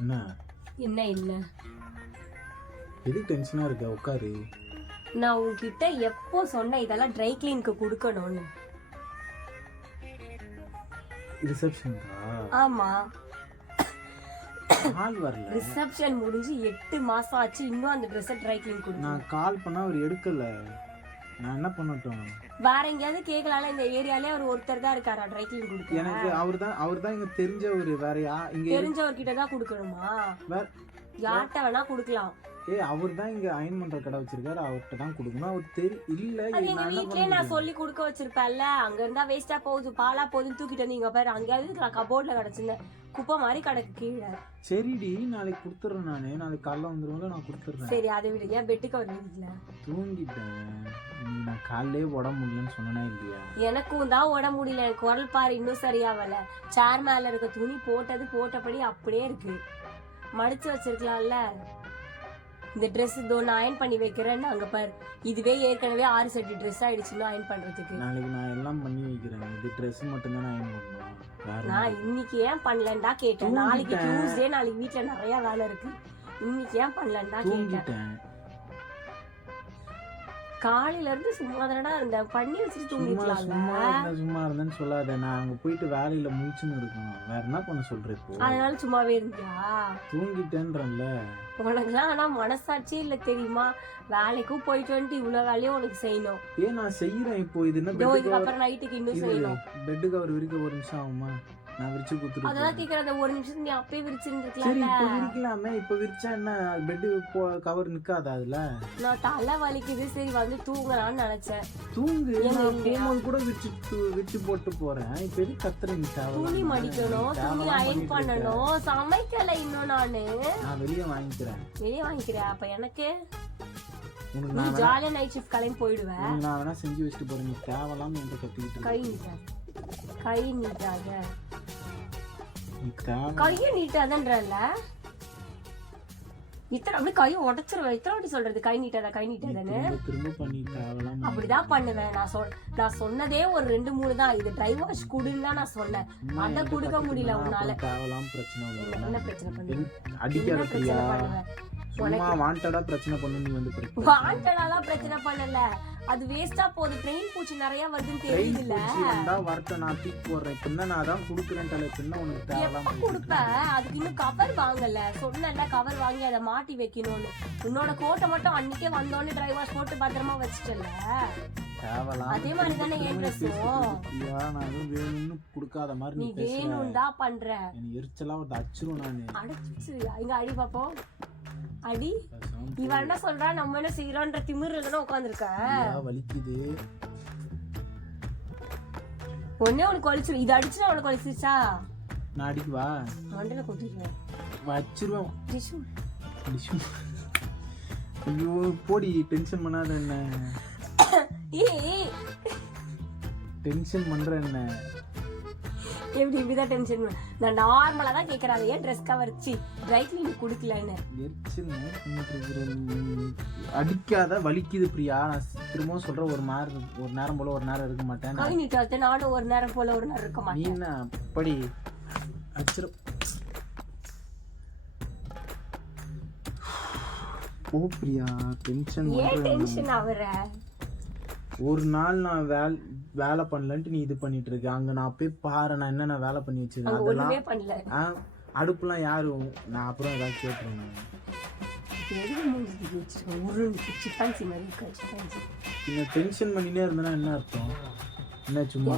என்ன என்ன இல்ல எது டென்ஷனா இருக்க? உட்காரு. நான் உன்கிட்ட எப்போ சொன்னேன் இதெல்லாம் ட்ரை கிளீனுக்கு கொடுக்கணும்னு? ரிசப்ஷன்க்கா? ஆமா, கால் வரல. ரிசப்ஷன் முடிஞ்சு 8 மாசம் ஆச்சு, இன்னும் அந்த ட்ரெஸ் ட்ரை கிளீன் கொடுக்கணும். நான் கால் பண்ணா அவர் எடுக்கல. நான் என்ன பண்ணட்டும்? வேற எங்கேயாவது கேட்கலாம்ல? இந்த ஏரியாலே அவர் ஒருத்தர் தான் இருக்காரா ட்ரை கிளீன் கொடுக்க? எனக்கு அவர்தான் இங்க தெரிஞ்சவர். வேற இங்க தெரிஞ்சவர்கிட்ட தான் கொடுக்கணுமா? வேற யார்கிட்ட வேணா கொடுக்கலாம். அவர் தான் இங்க அயன் பண்ற கடை வச்சிருக்காரு, அவர்கிட்ட தான் கொடுக்கணும். அவர் இல்ல எங்க வீட்லயே நான் சொல்லி கொடுக்க வச்சிருப்பேன்ல. அங்க இருந்தா வேஸ்டா போகுது, பாலா போகுதுன்னு தூக்கிட்டு வந்தீங்க பாரு. அங்கேயாவது நான் கபோர்ட்ல கிடச்சிருந்தேன், குப்பை மாதிரி கிடக்கு கீழே. சரிடி, நாளைக்கு கொடுத்துறேன். நாளைக்கு காலைல வந்துருவோம்ல, நான் கொடுத்துறேன். சரி, அதை விட ஏன் பெட்டுக்கு அவர் வீட்டுல தூங்கிட்டேன். நான் காலையிலே உடம்பு முடியலன்னு சொன்னா இல்லையா? எனக்கும் தான் உடம்பு முடியல. எனக்கு குரல் பாரு இன்னும் சரியாவல. சேர் மேல இருக்க துணி போட்டபடி அப்படியே இருக்கு. மடிச்சு வச்சிருக்கலாம்ல. இந்த ட்ரெஸ் இதோ நான் அயன் பண்ணி வைக்கிறேன்னு அங்க பாரு. இதுவே ஏற்கனவே 6 செட் ட்ரெஸ் ஆயிடுச்சுன்னு அயன் பண்றதுக்கு. நாளைக்கு நான் எல்லாம் பண்ணி வைக்கிறேன். இது ட்ரெஸ் மட்டும் தான் அயன் பண்ணணும். நான் இன்னைக்கு ஏன் பண்ணலன்னா கேட்டேன். நாளைக்கு டியூஸ்டே, நாளைக்கு வீட்டுல நிறைய வேலை இருக்கு. இன்னைக்கு ஏன் பண்ணலன்னா கேட்டேன். காலையில இருந்து சும்மா தானடா இருந்தேன், பண்ணி வச்சுட்டு தூங்கிடலாம்ல. சும்மா இருந்தேன்னு சொல்லாத. நான் அங்க போயிட்டு வேலையில முடிச்சுன்னு இருக்கணும். வேற என்ன பண்ண சொல்ற இப்போ? அதனால சும்மாவே இருந்தியா? தூங்கிட்டேன்றல. உனக்குலாம் ஆனா மனசாட்சியே இல்ல தெரியுமா? வேலைக்கும் போயிட்டு வந்துட்டு இவ்வளவு வேலையும் உனக்கு செய்யணும். நான் செய்யறேன் இப்போ. இது என்ன அப்புறம் நைட்டுக்கு இன்னும் செய்யணும். பெட்டுக்கு அவர் விரிக்க 1 நிமிஷம் ஆகுமா? நான் விரிச்சு கொடுத்துருக்கேன். அதான் கேக்குறேன், 1 நிமிஷம் நீ அப்பயே விரிச்சிருந்துக்கலாம். சரி, இப்போ விரிக்கலாமே. இப்போ விரிச்சா என்ன பெட் கவர் நிக்காதா? அதுல நான் தலை வலிக்குது, சரி வந்து தூங்கலாம்னு நினைச்சேன். தூங்கு. நான் கூட விரிச்சு போட்டு போறேன். இப்போ எது கத்துறீங்க? துணி மடிக்கணும், துணி அயன் பண்ணணும், சமைக்கல இன்னும். நான் வெளியே வாங்கிக்கிறேன். அப்ப எனக்கு நீ ஜாலியா நைட் ஷிஃப்ட் கிளம்பி போயிடுவேன். நான் வேணா செஞ்சு வச்சுட்டு போறேன். நீ தேவலாம் என்று கத்திக்கிட்டு கை நீட்டாத. கைய நீட்டாதன்றல இத்தனை அப்படி கையை உடச்சிருவேன். இத்தனை வாட்டி சொல்றது கை நீட்டாதான்னு. அப்படிதான் பண்ணுவேன். நான் சொன்னதே ஒரு 2-3 தான். இது ட்ரை வாஷ் குடுன்னா நான் சொன்னேன். அதை கொடுக்க முடியல உன்னால. என்ன பிரச்சனை பண்ணுவேன்? வாண்டடா பிரச்சனை பண்ணல. அது வேஸ்டா போகுது. ட்ரெயின் பூச்சி நிறைய வருதுன்னு தெரியுதுல. வரட்டும், நான் தூக்கி போடுறேன். இப்ப நான் தான் குடுக்குறேன். எப்ப குடுப்ப? அதுக்கு இன்னும் கவர் வாங்கல. சொன்னல கவர் வாங்கி அதை மாட்டி வைக்கணும்னு. உன்னோட கோட்டை மட்டும் அன்னைக்கே வந்தோடனே ட்ரை வாஷ் போட்டு பத்திரமா வச்சுட்டல. அதே மாதிரி தானே என் ட்ரெஸ்ஸும். குடுக்காத மாதிரி நீ வேணும் தான் பண்ற. எரிச்சலா அடிச்சிரும். நானு அடிச்சு இங்க அடி பாப்போம். அடி. இவன் என்ன சொல்றா? நம்ம என்ன செய்யறோன்ற திமிர்ல தானே உட்காந்துருக்க. வலிக்குது. ஒன்னே உனக்கு வலிச்சிரும். இது அடிச்சுனா உனக்கு வலிச்சிருச்சா? நான் அடிக்குவா? மண்டல கொட்டிடுவேன். வச்சிருவேன். ஐயோ போடி. டென்ஷன் பண்ணாத என்ன. டென்ஷன் பண்ற என்ன? எப்படி இப்படிதான் டென்ஷன்? நான் நார்மலா தான் கேக்குறேன். ஏன் ட்ரெஸ் கவர் ட்ரை கிளீன் குடுக்கலன்னு. அடிக்காத, வலிக்குது பிரியா. நான் திரும்பவும் சொல்றேன். ஒரு நேரம் போல ஒரு நேரம் இருக்க மாட்டேன். கை நீட்டாத. நானும் ஒரு நேரம் போல ஒரு நேரம் இருக்க மாட்டேன். நீ என்ன அப்படி அடிச்சிரும்? ஓ பிரியா, டென்ஷன் ஆகுற. ஒரு நாள் நான் வேலை பண்ணலன்ட்டு நீ இது பண்ணிட்டு இருக்க. அங்க நான் போய் பாரு, நான் என்னென்ன வேலை பண்ணி வச்சிருக்கேன். அடுப்புலாம் யாரும். நான் அப்புறம் ஏதாவது கேட்டுருவேன். டென்ஷன் பண்ணினே இருந்தேன்னா என்ன அர்த்தம்? என்ன சும்மா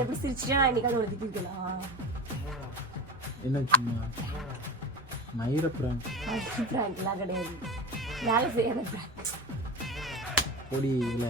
என்ன சும்மா மயிர பிராங்க் கிடையாது. வேலை செய்யாத பொடி இல்ல.